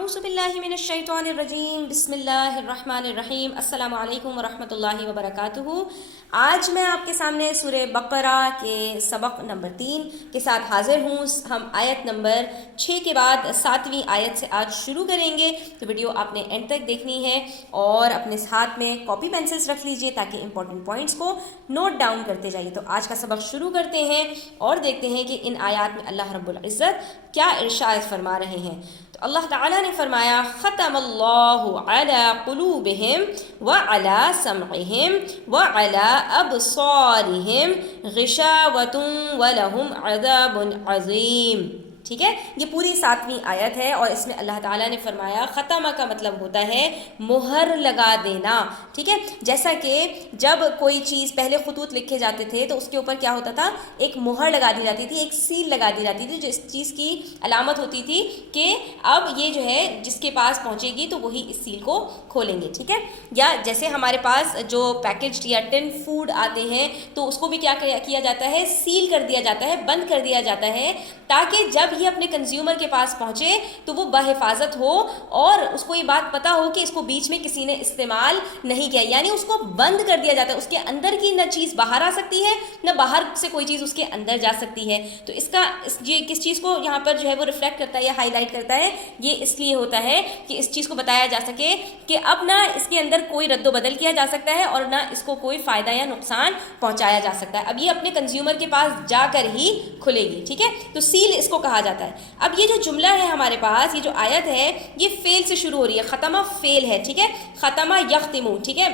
اعوذ باللہ من الشیطان الرجیم، بسم اللہ الرحمن الرحیم۔ السلام علیکم ورحمۃ اللہ وبرکاتہ۔ آج میں آپ کے سامنے سورہ بقرہ کے سبق نمبر 3 کے ساتھ حاضر ہوں۔ ہم آیت نمبر 6 کے بعد 7ویں آیت سے آج شروع کریں گے، تو ویڈیو آپ نے اینڈ تک دیکھنی ہے اور اپنے ہاتھ میں کاپی پینسلس رکھ لیجئے تاکہ امپورٹنٹ پوائنٹس کو نوٹ ڈاؤن کرتے جائیے۔ تو آج کا سبق شروع کرتے ہیں اور دیکھتے ہیں کہ ان آیات میں اللہ رب العزت کیا ارشاد فرما رہے ہیں۔ تو اللہ تعالیٰ نے فرمایا ختم اللہ علی قلوبہم وعلی سمعہم وعلی ابصارہم غشاوۃ ولہم عذاب عظیم۔ ٹھیک ہے، یہ پوری 7ویں آیت ہے اور اس میں اللہ تعالیٰ نے فرمایا ختمہ کا مطلب ہوتا ہے مہر لگا دینا۔ ٹھیک ہے، جیسا کہ جب کوئی چیز پہلے خطوط لکھے جاتے تھے تو اس کے اوپر کیا ہوتا تھا، ایک مہر لگا دی جاتی تھی، ایک سیل لگا دی جاتی تھی جو اس چیز کی علامت ہوتی تھی کہ اب یہ جو ہے جس کے پاس پہنچے گی تو وہی اس سیل کو کھولیں گے۔ ٹھیک ہے، یا جیسے ہمارے پاس جو پیکجڈ یا ٹن فوڈ آتے ہیں تو اس کو بھی کیا کیا جاتا ہے، سیل کر دیا جاتا ہے، بند کر دیا جاتا ہے تاکہ جب یہ اپنے کنزیومر کے پاس پہنچے تو وہ بحفاظت ہو اور اس کو یہ بات پتہ ہو کہ اس کو بیچ میں کسی نے استعمال نہیں کیا، یعنی اس کو بند کر دیا جاتا ہے۔ اس کے اندر کی نہ چیز باہر آ سکتی ہے نہ باہر سے کوئی چیز اس کے اندر جا سکتی ہے۔ تو اس کا یہ کس چیز کو یہاں پر جو ہے وہ ریفلیکٹ کرتا ہے یا ہائی لائٹ کرتا ہے، یہ اس لیے ہوتا ہے کہ اس چیز کو بتایا جا سکے کہ اب نہ اس کے اندر کوئی رد و بدل کیا جا سکتا ہے اور نہ اس کو کوئی فائدہ یا نقصان پہنچایا جا سکتا ہے۔ اب یہ اپنے کنزیومر کے پاس جا کر ہی کھلے گی۔ ٹھیک ہے، تو سیل اس کو کہا جاتا ہے۔ اب یہ جو جملہ ہے ہمارے پاس، یہ جو آیت ہے یہ فعل سے شروع ہو رہی ہے، ختمہ فعل ہے۔ ٹھیک ہے، ختمہ یختمو، ٹھیک ہے،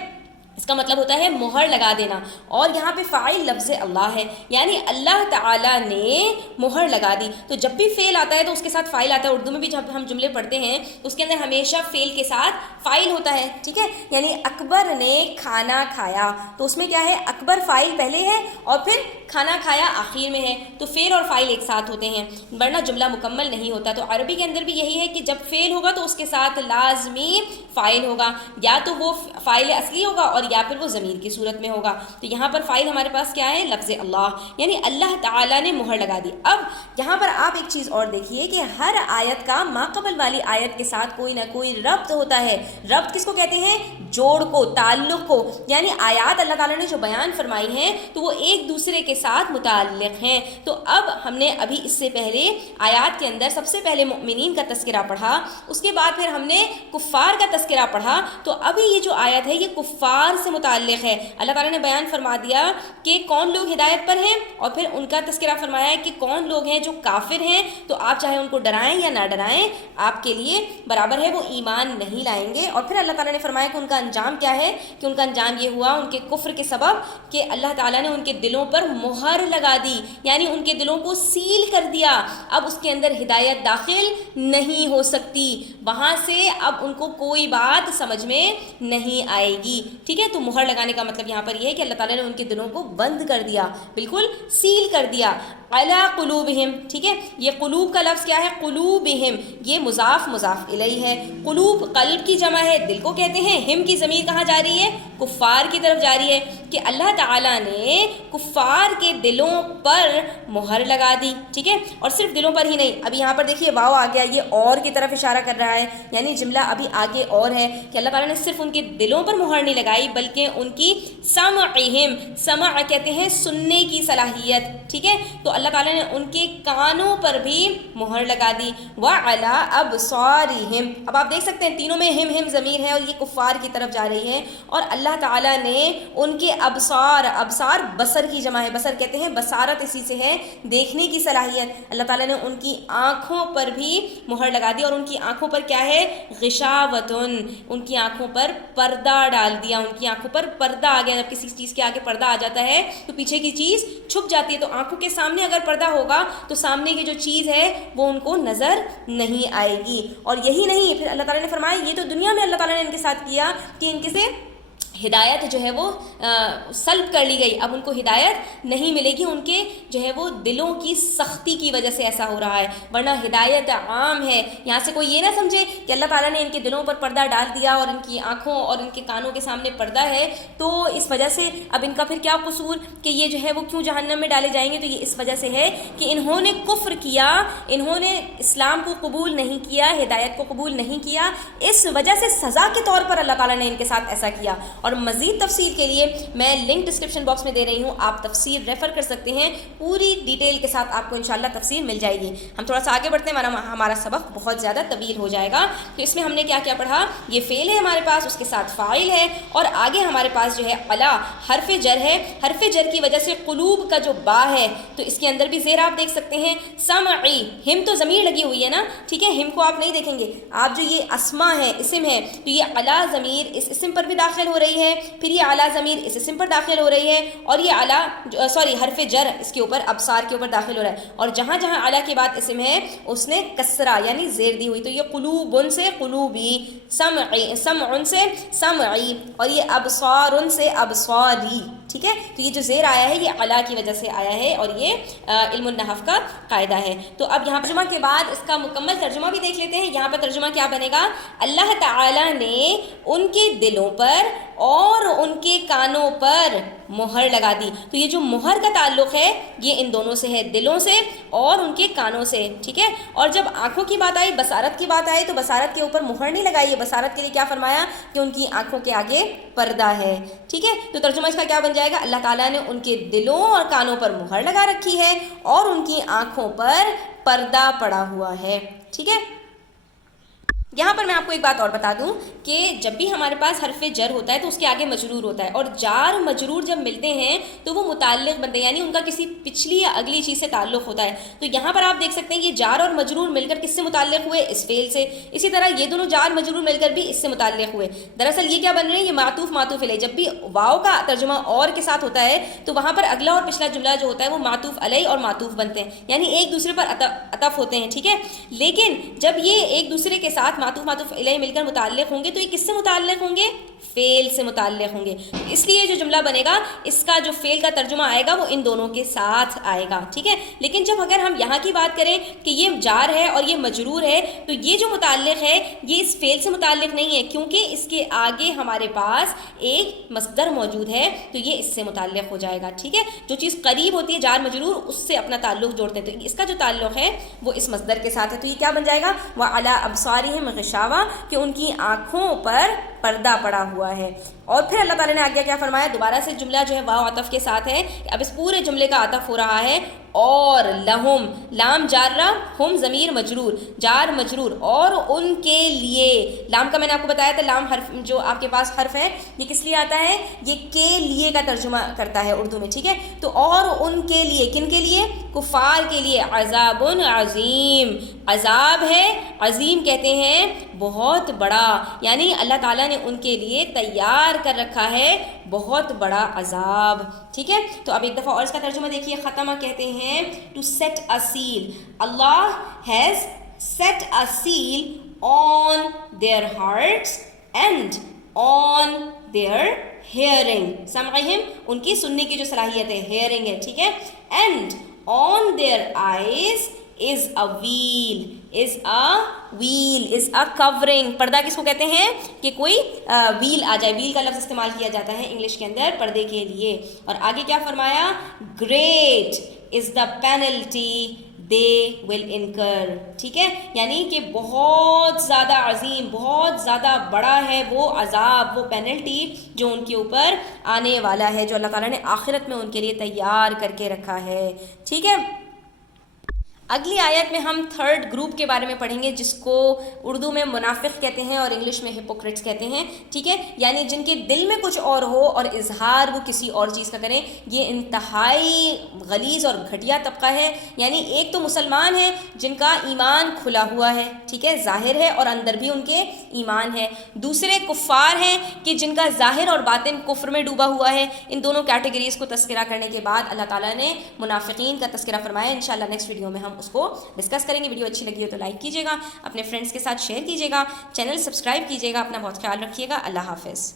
اس کا مطلب ہوتا ہے مہر لگا دینا، اور یہاں پہ فاعل لفظ اللہ ہے، یعنی اللہ تعالیٰ نے مہر لگا دی۔ تو جب بھی فعل آتا ہے تو اس کے ساتھ فاعل آتا ہے۔ اردو میں بھی جب ہم جملے پڑھتے ہیں تو اس کے اندر ہمیشہ فعل کے ساتھ فاعل ہوتا ہے۔ ٹھیک ہے، یعنی اکبر نے کھانا کھایا، تو اس میں کیا ہے، اکبر فاعل پہلے ہے اور پھر کھانا کھایا آخر میں ہے، تو فعل اور فاعل ایک ساتھ ہوتے ہیں ورنہ جملہ مکمل نہیں ہوتا۔ تو عربی کے اندر بھی یہی ہے کہ جب فعل ہوگا تو اس کے ساتھ لازمی فاعل ہوگا، یا تو وہ فاعل اصلی ہوگا اور یا پھر وہ ضمیر کی صورت میں ہوگا۔ تو یہاں پر فاعل ہمارے پاس کیا ہے، لفظ اللہ، یعنی اللہ تعالیٰ نے مہر لگا دی۔ اب یہاں پر آپ ایک چیز اور دیکھیے کہ ہر آیت کا ما قبل والی آیت کے ساتھ کوئی نہ کوئی ربط ہوتا ہے۔ ربط کس کو کہتے ہیں، جوڑ کو، تعلق کو، یعنی آیات اللہ تعالیٰ نے جو بیان فرمائی ہیں تو وہ ایک دوسرے کے ساتھ متعلق ہیں۔ تو اب ہم نے ابھی اس سے پہلے آیات کے اندر سب سے پہلے مؤمنین کا تذکرہ پڑھا، اس کے بعد پھر ہم نے کفار کا تذکرہ پڑھا۔ تو ابھی یہ جو آیت ہے یہ کفار سے متعلق ہے۔ اللہ تعالیٰ نے بیان فرما دیا کہ کون لوگ ہدایت پر ہیں اور پھر ان کا تذکرہ فرمایا ہے کہ کون لوگ ہیں جو کافر ہیں، تو آپ چاہے ان کو ڈرائیں یا نہ ڈرائیں آپ کے لیے برابر ہے، وہ ایمان نہیں لائیں گے۔ اور پھر اللہ تعالیٰ نے فرمایا کہ ان کا انجام کیا ہے، کہ ان کا انجام یہ ہوا ان کے کفر کے سبب کہ اللہ تعالیٰ نے ان کے دلوں پر مہر لگا دی، یعنی ان کے دلوں کو سیل کر دیا۔ اب اس کے اندر ہدایت داخل نہیں ہو سکتی، وہاں سے اب ان کو کوئی بات سمجھ میں نہیں آئے گی۔ ٹھیک ہے، تو مہر لگانے کا مطلب یہاں پر یہ ہے کہ اللہ تعالیٰ نے ان کے دلوں کو بند کر دیا، بالکل سیل کر دیا۔ علی قلوبہم، ٹھیک ہے، یہ قلوب کا لفظ کیا ہے، قلوبہم، یہ مضاف مضاف الیہ ہے۔ قلوب قلب کی جمع ہے، دل کو کہتے ہیں۔ ہم کی ضمیر کہاں جا رہی ہے، کفار کی طرف جا رہی ہے، کہ اللہ تعالیٰ نے کفار کے دلوں پر مہر لگا دی۔ ٹھیک ہے، اور صرف دلوں پر ہی نہیں، ابھی یہاں پر دیکھیے واو آ گیا، یہ اور کی طرف اشارہ کر رہا ہے، یعنی جملہ ابھی آگے اور ہے کہ اللہ تعالیٰ نے صرف ان کے دلوں پر مہر نہیں لگائی بلکہ ان کی سمعہم، سمع کہتے ہیں سننے کی صلاحیت۔ ٹھیک ہے، تو اللہ تعالیٰ نے ان کے کانوں پر بھی مہر لگا دی۔ وعلی ابصارہم، اب آپ دیکھ سکتے ہیں تینوں میں ہم ضمیر ہے اور یہ کفار کی طرف جا رہی ہے، اور اللہ تعالیٰ نے ان کے ابصار، ابصار بصر کی جمع ہے، بصر کہتے ہیں بصارت، اسی سے ہے دیکھنے کی صلاحیت، اللہ تعالیٰ نے ان کی آنکھوں پر بھی مہر لگا دی، اور ان کی آنکھوں پر کیا ہے، غشاوتن، ان کی آنکھوں پر پردہ ڈال دیا، ان کی آنکھوں پر پردہ آ گیا۔ جب کسی چیز کے آگے پردہ آ جاتا ہے تو پیچھے کی چیز چھپ جاتی ہے، تو آنکھوں کے سامنے اگر پردہ ہوگا تو سامنے کی جو چیز ہے وہ ان کو نظر نہیں آئے گی۔ اور یہی نہیں، پھر اللہ تعالیٰ نے فرمایا یہ تو دنیا میں اللہ تعالیٰ نے ان کے ساتھ کیا کہ ان کے سے ہدایت جو ہے وہ سلب کر لی گئی، اب ان کو ہدایت نہیں ملے گی، ان کے جو ہے وہ دلوں کی سختی کی وجہ سے ایسا ہو رہا ہے، ورنہ ہدایت عام ہے۔ یہاں سے کوئی یہ نہ سمجھے کہ اللہ تعالیٰ نے ان کے دلوں پر پردہ ڈال دیا اور ان کی آنکھوں اور ان کے کانوں کے سامنے پردہ ہے تو اس وجہ سے اب ان کا پھر کیا قصور کہ یہ جو ہے وہ کیوں جہنم میں ڈالے جائیں گے، تو یہ اس وجہ سے ہے کہ انہوں نے کفر کیا، انہوں نے اسلام کو قبول نہیں کیا، ہدایت کو قبول نہیں کیا، اس وجہ سے سزا کے طور پر اللہ تعالیٰ نے ان کے ساتھ ایسا کیا۔ اور مزید تفصیل کے لیے میں لنک ڈسکرپشن باکس میں دے رہی ہوں، آپ تفسیر ریفر کر سکتے ہیں، پوری ڈیٹیل کے ساتھ آپ کو انشاءاللہ تفسیر مل جائے گی۔ ہم تھوڑا سا آگے بڑھتے ہیں، ہمارا سبق بہت زیادہ طویل ہو جائے گا، تو اس میں ہم نے کیا کیا پڑھا، یہ فعل ہے ہمارے پاس، اس کے ساتھ فاعل ہے، اور آگے ہمارے پاس جو ہے علا حرف جر ہے، حرف جر کی وجہ سے قلوب کا جو با ہے تو اس کے اندر بھی زیر آپ دیکھ سکتے ہیں، سمعی، ہم تو ضمیر لگی ہوئی ہے نا، ٹھیک ہے، ہم کو آپ نہیں دیکھیں گے، آپ جو یہ اسما ہے اسم ہے تو یہ علا ضمیر اس اسم پر بھی داخل ہو رہی ہے، پھر یہ اعلیٰ ضمیر اس اسم پر داخل ہو رہی ہے، اور یہ اعلیٰ حرف جر اس کے اوپر ابصار کے اوپر داخل ہو رہا ہے، اور جہاں جہاں اعلیٰ کے بعد اسم ہے اس نے کسرہ یعنی زیر دی ہوئی، تو یہ قلوبن سے قلوبی، سمعن سے سمعی، اور یہ ابصارن سے ابصاری، ٹھیک ہے، تو یہ جو زیر آیا ہے یہ علا کی وجہ سے آیا ہے، اور یہ علم النحو کا قاعدہ ہے۔ تو اب یہاں ترجمہ کے بعد اس کا مکمل ترجمہ بھی دیکھ لیتے ہیں۔ یہاں پر ترجمہ کیا بنے گا، اللہ تعالیٰ نے ان کے دلوں پر اور ان کے کانوں پر مہر لگا دی، تو یہ جو مہر کا تعلق ہے یہ ان دونوں سے ہے، دلوں سے اور ان کے کانوں سے، ٹھیک ہے۔ اور جب آنکھوں کی بات آئی، بصارت کی بات آئی، تو بصارت کے اوپر مہر نہیں لگائی ہے، بصارت کے لیے کیا فرمایا کہ ان کی آنکھوں کے آگے پردہ ہے، ٹھیک ہے۔ تو ترجمہ اس کا کیا بن جائے گا، اللہ تعالیٰ نے ان کے دلوں اور کانوں پر مہر لگا رکھی ہے اور ان کی آنکھوں پر پردہ پڑا ہوا ہے، ٹھیک ہے۔ یہاں پر میں آپ کو ایک بات اور بتا دوں کہ جب بھی ہمارے پاس حرف جر ہوتا ہے تو اس کے آگے مجرور ہوتا ہے، اور جار مجرور جب ملتے ہیں تو وہ متعلق بنتے ہیں، یعنی ان کا کسی پچھلی یا اگلی چیز سے تعلق ہوتا ہے۔ تو یہاں پر آپ دیکھ سکتے ہیں یہ جار اور مجرور مل کر کس سے متعلق ہوئے، اس فعل سے، اسی طرح یہ دونوں جار مجرور مل کر بھی اس سے متعلق ہوئے۔ دراصل یہ کیا بن رہے ہیں، یہ معطوف معطوف علیہ، جب بھی واو کا ترجمہ اور کے ساتھ ہوتا ہے تو وہاں پر اگلا اور پچھلا جملہ جو ہوتا ہے وہ معطوف علیہ اور معطوف بنتے ہیں، یعنی ایک دوسرے پر عطف ہوتے ہیں، ٹھیک ہے۔ لیکن جب یہ ایک دوسرے کے ساتھ معطوف معطوف علیہ مل کر متعلق ہوں گے تو یہ کس سے متعلق ہوں گے، فعل سے متعلق ہوں گے، اس لیے جو جملہ بنے گا اس کا جو فعل کا ترجمہ آئے گا وہ ان دونوں کے ساتھ آئے گا، ٹھیک ہے۔ لیکن جب اگر ہم یہاں کی بات کریں کہ یہ جار ہے اور یہ مجرور ہے تو یہ جو متعلق ہے یہ اس فعل سے متعلق نہیں ہے، کیونکہ اس کے آگے ہمارے پاس ایک مصدر موجود ہے تو یہ اس سے متعلق ہو جائے گا، ٹھیک ہے۔ جو چیز قریب ہوتی ہے جار مجرور اس سے اپنا تعلق جوڑتے ہیں، تو اس کا جو تعلق ہے وہ اس مصدر کے ساتھ ہے، تو یہ کیا بن جائے گا، وَعَلَىٰ أَبْصَارِهِمْ غِشَاوَةٌ، کہ ان کی آنکھوں پر پردہ پڑا ہوا ہے۔ اور پھر اللہ تعالیٰ نے آگے کیا فرمایا، دوبارہ سے جملہ جو ہے واو عطف کے ساتھ ہے، اب اس پورے جملے کا عطف ہو رہا ہے، اور لہم، لام جارہ، ہم ضمیر مجرور، جار مجرور، اور ان کے لیے، لام کا میں نے آپ کو بتایا تھا، لام حرف جو آپ کے پاس حرف ہے یہ کس لیے آتا ہے، یہ کے لیے کا ترجمہ کرتا ہے اردو میں، ٹھیک ہے۔ تو اور ان کے لیے، کن کے لیے، کفار کے لیے، عذاب عظیم، عذاب ہے، عظیم کہتے ہیں بہت بڑا، یعنی اللہ تعالیٰ نے ان کے لیے تیار کر رکھا ہے بہت بڑا عذاب، ٹھیک ہے۔ تو اب ایک دفعہ اور اس کا ترجمہ دیکھیے، ختمہ کہتے ہیں to set a seal, Allah has set a seal on their hearts and on their hearing, سمعہم، ان کی سننے کی جو صلاحیت ہے، ہیئرنگ ہے، ٹھیک ہے، and on their eyes is a wheel, is a wheel, is a covering، پردہ کس کو کہتے ہیں کہ کوئی ویل آ جائے، ویل کا لفظ استعمال کیا جاتا ہے انگلش کے اندر پردے کے لیے۔ اور آگے کیا فرمایا، great is the penalty they will incur، ٹھیک ہے، یعنی کہ بہت زیادہ عظیم، بہت زیادہ بڑا ہے وہ عذاب، وہ پینلٹی جو ان کے اوپر آنے والا ہے، جو اللہ تعالیٰ نے آخرت میں ان کے لیے تیار کر کے رکھا ہے، ٹھیک ہے۔ اگلی آیت میں ہم تھرڈ گروپ کے بارے میں پڑھیں گے جس کو اردو میں منافق کہتے ہیں اور انگلش میں ہپوکریٹس کہتے ہیں، ٹھیک ہے، یعنی جن کے دل میں کچھ اور ہو اور اظہار وہ کسی اور چیز کا کریں، یہ انتہائی غلیظ اور گھٹیا طبقہ ہے۔ یعنی ایک تو مسلمان ہے جن کا ایمان کھلا ہوا ہے، ٹھیک ہے، ظاہر ہے اور اندر بھی ان کے ایمان ہے، دوسرے کفار ہیں کہ جن کا ظاہر اور باطن کفر میں ڈوبا ہوا ہے۔ ان دونوں کیٹیگریز کو تذکرہ کرنے کے بعد اللہ تعالیٰ نے منافقین کا تذکرہ فرمایا۔ انشاءاللہ نیکسٹ ویڈیو میں ہم اس کو ڈسکس کریں گے۔ ویڈیو اچھی لگی ہو تو لائک کیجیے گا، اپنے فرینڈس کے ساتھ شیئر کیجیے گا، چینل سبسکرائب کیجیے گا، اپنا بہت خیال رکھیے گا، اللہ حافظ۔